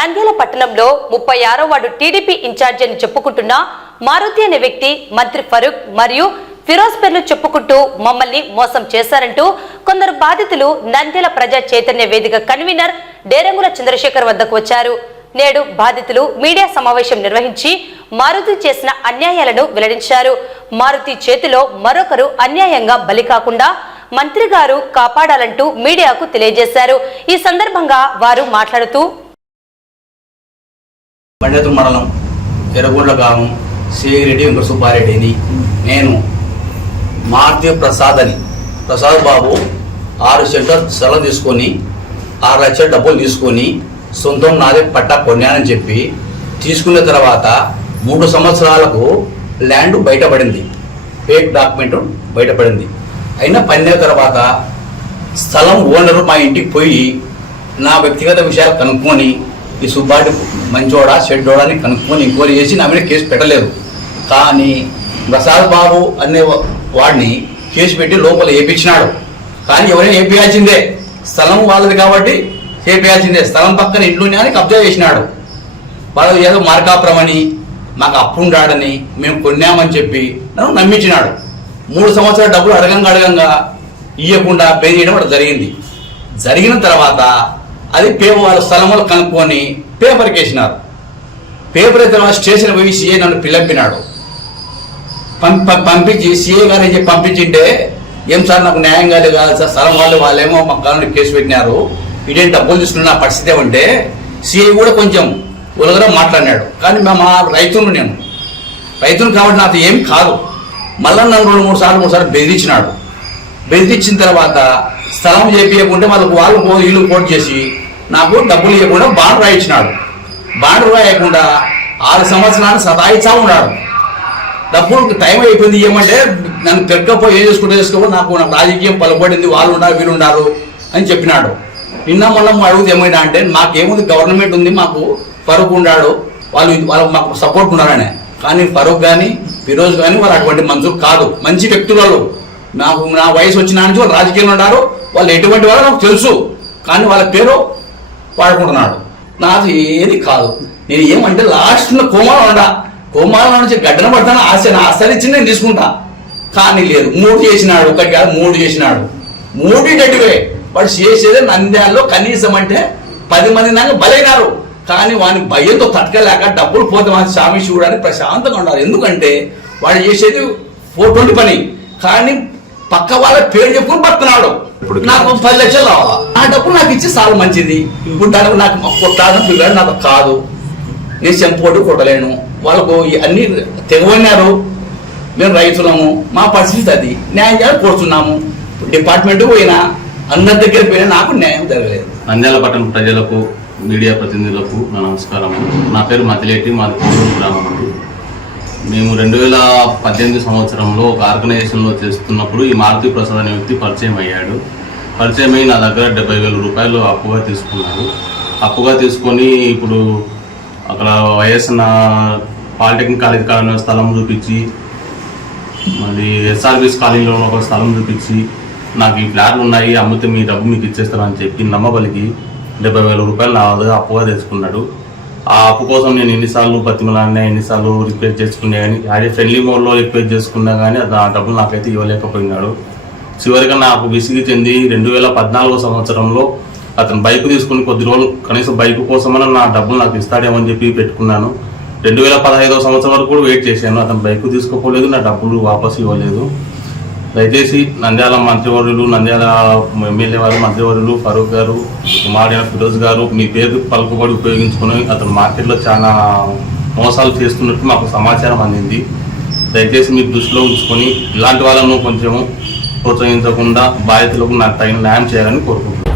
నంద్యాల పట్టణంలో 36వ ward TDP incharge అని చెప్పుకుంటున్న మారుతి అనే వ్యక్తి మంత్రి ఫరూక్ మరియు ఫిరోజ్ పేర్లు చెప్పుకుంటూ మమ్మల్ని మోసం చేశారంటూ కొందరు బాధితులు నంద్యాల ప్రజా చైతన్య వేదిక కన్వీనర్ డేరంగుల చంద్రశేఖర్ వద్దకు వచ్చారు. నేడు బాధితులు మీడియా సమావేశం నిర్వహించి మారుతి చేసిన అన్యాయాలను వెల్లడించారు. మారుతి చేతిలో మరొకరు అన్యాయంగా బలి కాకుండా మంత్రి గారు కాపాడాలంటూ మీడియాకు తెలియజేశారు. ఈ సందర్భంగా వారు మాట్లాడుతూ బండేతు మండలం ఎర్రగొండ్ల గ్రామం శ్రీరెడ్డి వెంకట సుబ్బారెడ్డిని నేను మారుతి ప్రసాద్ బాబు 6 సెంటర్ స్థలం తీసుకొని 6 లక్షల డబ్బులు తీసుకొని సొంతం నాదే పట్టా కొన్నానని చెప్పి తీసుకున్న తర్వాత 3 సంవత్సరాలకు ల్యాండ్ బయటపడింది, ఫేక్ డాక్యుమెంట్ బయటపడింది. అయినా పడిన తర్వాత స్థలం ఓనరు మా ఇంటికి పోయి నా వ్యక్తిగత విషయాలు కనుక్కొని ఈ సుబ్బారెడ్డి మంచోడా చెడ్డోడా అని కనుక్కొని ఎంక్వైరీ చేసి నా మీద కేసు పెట్టలేదు. కానీ ప్రసాద్ బాబు అనే వాడిని కేసు పెట్టి లోపల వేయించినాడు. కానీ ఎవరైనా వేయించాల్సిందే, స్థలం వాళ్ళది కాబట్టి వేయించాల్సిందే. స్థలం పక్కన ఇంట్లోనే అని కబ్జా చేసినాడు. వాళ్ళు ఏదో మార్కాపురమని మాకు అప్పు ఉండాడని మేము కొన్నామని చెప్పి నన్ను నమ్మించినాడు. 3 సంవత్సరాల డబ్బులు అడగంగా ఇవ్వకుండా పే చేయడం కూడా జరిగింది. జరిగిన తర్వాత అది వాళ్ళ స్థలం వాళ్ళు కనుక్కొని పేపర్కి వేసినారు. పేపర్ అయితే స్టేషన్ పోయి సీఏ నన్ను పిలిపినాడు. పంపించి సీఏ గారు చెప్పి పంపించింటే ఏం సార్ నాకు న్యాయం కాదు సార్, స్థలం వాళ్ళేమో మా కాలంలో కేసు పెట్టినారు, ఇదేం డబ్బులు తీసుకున్న పరిస్థితి ఏమంటే సీఏ కూడా కొంచెం ఉలగరా మాట్లాడినాడు. కానీ మా నేను రైతును కాబట్టి నాతో ఏం కాదు. మళ్ళీ నన్ను 2-3 సార్లు బెదిరించినాడు. బెదిరించిన తర్వాత స్థలం చేపించకుంటే వాళ్ళు ఇల్లు కోట్ చేసి నాకు డబ్బులు ఇవ్వకుండా బాండ్ రాయించినాడు. బాండ్ రాయకుండా 6 సంవత్సరాలు సతాయిచ్చా ఉన్నాడు. డబ్బులు టైం అయిపోయింది ఇవ్వమంటే నన్ను పెరకపోయి ఏం చేసుకో నాకు రాజకీయం పలుపడింది, వాళ్ళు ఉన్నారు వీళ్ళు ఉన్నారు అని చెప్పినాడు. నిన్న మొన్న అడుగుతూ ఏమైనా అంటే మాకేముంది, గవర్నమెంట్ ఉంది, మాకు ఫరూక్ ఉన్నాడు, వాళ్ళు మాకు సపోర్ట్ ఉన్నారనే. కానీ ఫరూక్ కానీ ఫిరోజ్ కానీ వాళ్ళు అటువంటి మనుషులు కాదు, మంచి వ్యక్తులు. నాకు నా వయసు వచ్చిన నుంచి వాళ్ళు రాజకీయంలో ఉన్నారు, వాళ్ళు ఎటువంటి వాళ్ళు నాకు తెలుసు. కానీ వాళ్ళ పేరు వాడుకుంటున్నాడు. నాకు ఏది కాదు. నేను ఏమంటే లాస్ట్లో కోమాలో నుంచి గడ్డన పడతాను ఆశ ఇచ్చి నేను తీసుకుంటా. కానీ లేదు, 3 చేసినాడు. 1 కాదు 3 చేసినాడు. 3 డెడ్వే వాడు చేసేదే నంద్యాలలో కనీసం అంటే 10 మంది దాకా బలైనారు. కానీ వాని భయంతో తట్టుకోలేక డబ్బులు పోతే వాని స్వామి చూడడానికి ప్రశాంతంగా ఉండాలి. ఎందుకంటే వాడు చేసేది 420 పని, కానీ పక్క వాళ్ళ పేరు చెప్పుకుని బతున్నాడు. నాకు 10 లక్షలు రావాలా, ఆ డబ్బులు నాకు ఇచ్చి చాలా మంచిది. ఇప్పుడు దానికి నాకు కొట్టాలని పిల్లలు నాకు కాదు, నేను చెంపోటు కొట్టలేను. వాళ్ళకు అన్ని తెగవన్నారు. మేము రైతులము, మా పరిస్థితి అది. న్యాయం చేయాలని కోరుతున్నాము. డిపార్ట్మెంట్ పోయినా అందరి దగ్గర పోయినా నాకు న్యాయం జరగలేదు. నంద్యాల పట్టణ ప్రజలకు, మీడియా ప్రతినిధులకు నా నమస్కారం. నా పేరు మతిలేటి, మాది కోడూరు గ్రామం అండి. మేము 2018 సంవత్సరంలో ఒక ఆర్గనైజేషన్లో చేస్తున్నప్పుడు ఈ మారుతి ప్రసాద్ అనే వ్యక్తి పరిచయం అయ్యాడు. పరిచయం అయ్యి నా దగ్గర 70,000 రూపాయలు అప్పుగా తీసుకున్నాడు. అప్పుగా తీసుకొని ఇప్పుడు అక్కడ వైఎస్ఆర్ పాలిటెక్నిక్ కాలేజ్ కాలనీ స్థలం చూపించి, మళ్ళీ ఎస్ఆర్బీఎస్ కాలనీలో ఒక స్థలం చూపించి నాకు ఈ ఫ్లాట్లు ఉన్నాయి, అమ్మితే మీ డబ్బు మీకు ఇచ్చేస్తానని చెప్పి నమ్మబలికి 70,000 రూపాయలు నా దగ్గర అప్పుగా తెచ్చుకున్నాడు. ఆ అప్పు కోసం నేను ఎన్నిసార్లు బతిమలాడినా, ఎన్నిసార్లు రిక్వెస్ట్ చేసుకున్నా కానీ, అదే ఫ్రెండ్లీ మోడ్లో రిక్వెస్ట్ చేసుకున్నా కానీ ఆ డబ్బులు నాకైతే ఇవ్వలేకపోయినాడు. చివరిగా నాకు విసిగి చెంది 2014 సంవత్సరంలో అతను బైక్ తీసుకుని కొద్ది రోజులు కనీసం బైక్ కోసమైనా నా డబ్బులు నాకు ఇస్తాడేమని చెప్పి పెట్టుకున్నాను. 2015 సంవత్సరం వరకు కూడా వెయిట్ చేశాను. అతను బైక్ తీసుకోపోలేదు, నా డబ్బులు వాపసు ఇవ్వలేదు. దయచేసి నంద్యాల మంత్రివర్యులు, నంద్యాల ఎమ్మెల్యే వారు, మంత్రివర్యులు ఫరూక్ గారు, కుమారుడైన ఫిరోజ్ గారు మీ పేరు పలుకుబడి ఉపయోగించుకొని అతను మార్కెట్లో చాలా మోసాలు చేస్తున్నట్టు మాకు సమాచారం అందింది. దయచేసి మీరు దృష్టిలో ఉంచుకొని ఇలాంటి వాళ్ళను కొంచెం ప్రోత్సహించకుండా బాధితులకు నాకు తగిన న్యాయం చేయాలని కోరుకుంటున్నాను.